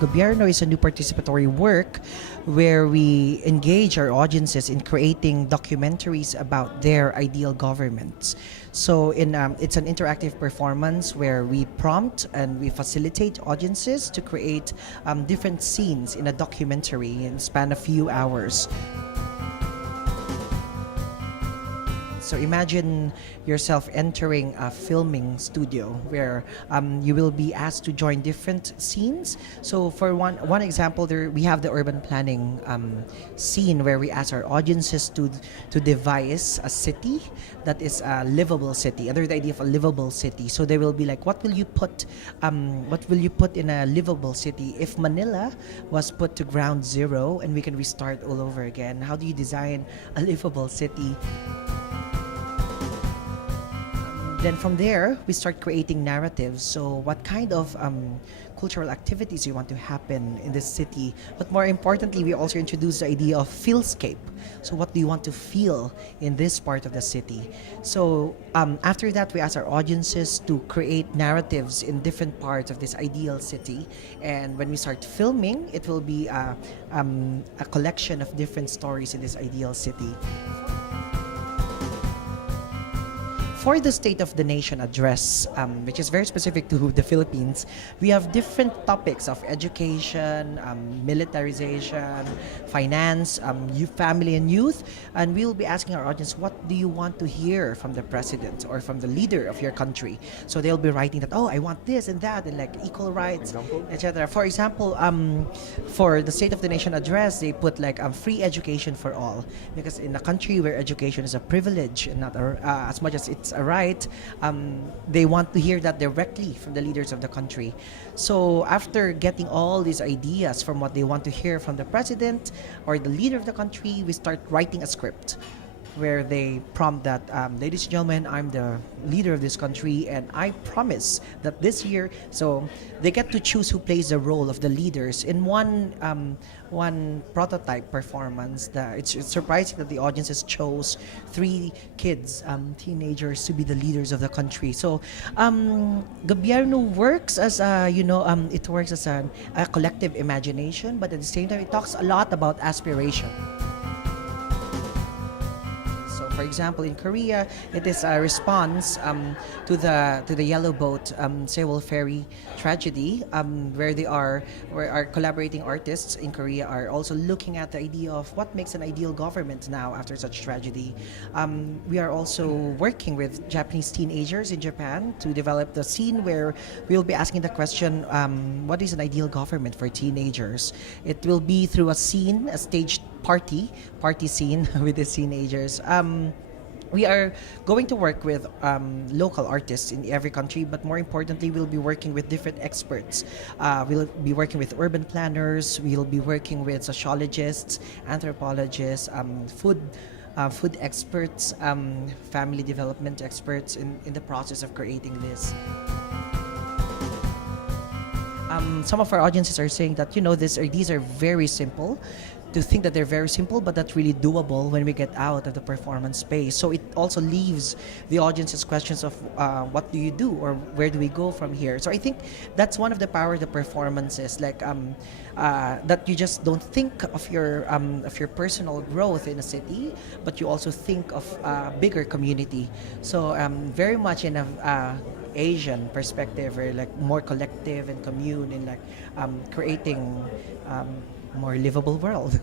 Gobyerno is a new participatory work where we engage our audiences in creating documentaries about their ideal governments. So it's an interactive performance where we prompt and we facilitate audiences to create different scenes in a documentary in span a few hours. So imagine yourself entering a filming studio where you will be asked to join different scenes. So for one example, we have the urban planning scene where we ask our audiences to devise a city that is a livable city. Under the idea of a livable city, so they will be like, what will you put in a livable city if Manila was put to ground zero and we can restart all over again? How do you design a livable city? Then from there, we start creating narratives. So what kind of cultural activities you want to happen in this city? But more importantly, we also introduce the idea of feelscape. So what do you want to feel in this part of the city? So after that, we ask our audiences to create narratives in different parts of this ideal city. And when we start filming, it will be a collection of different stories in this ideal city. For the State of the Nation address, which is very specific to the Philippines, we have different topics of education, militarization, finance, family and youth, and we will be asking our audience, what do you want to hear from the president or from the leader of your country? So they'll be writing that, oh, I want this and that, and like equal rights, etc. For example, for the State of the Nation address, they put like free education for all, because in a country where education is a privilege and not as much as it's a right, they want to hear that directly from the leaders of the country. So after getting all these ideas from what they want to hear from the president or the leader of the country, we start writing a script where they prompt that, ladies and gentlemen, I'm the leader of this country and I promise that this year, so they get to choose who plays the role of the leaders. In one prototype performance, it's surprising that the audiences chose 3 kids, teenagers, to be the leaders of the country. So Gobyerno works as it works as a collective imagination, but at the same time, it talks a lot about aspiration. For example, in Korea, it is a response to the Yellow Boat Sewol Ferry tragedy, where our collaborating artists in Korea are also looking at the idea of what makes an ideal government now after such tragedy. We are also working with Japanese teenagers in Japan to develop the scene where we will be asking the question, what is an ideal government for teenagers? It will be through a staged party scene with the teenagers. We are going to work with local artists in every country, but more importantly, we'll be working with different experts. We'll be working with urban planners, we'll be working with sociologists, anthropologists, food experts, family development experts in the process of creating this. Some of our audiences are saying that, these are very simple. To think that they're very simple, but that's really doable when we get out of the performance space. So it also leaves the audience's questions of what do you do or where do we go from here? So I think that's one of the power of the performances, like that you just don't think of your personal growth in a city, but you also think of a bigger community. So very much in a Asian perspective, or like more collective and commune in like creating more livable world.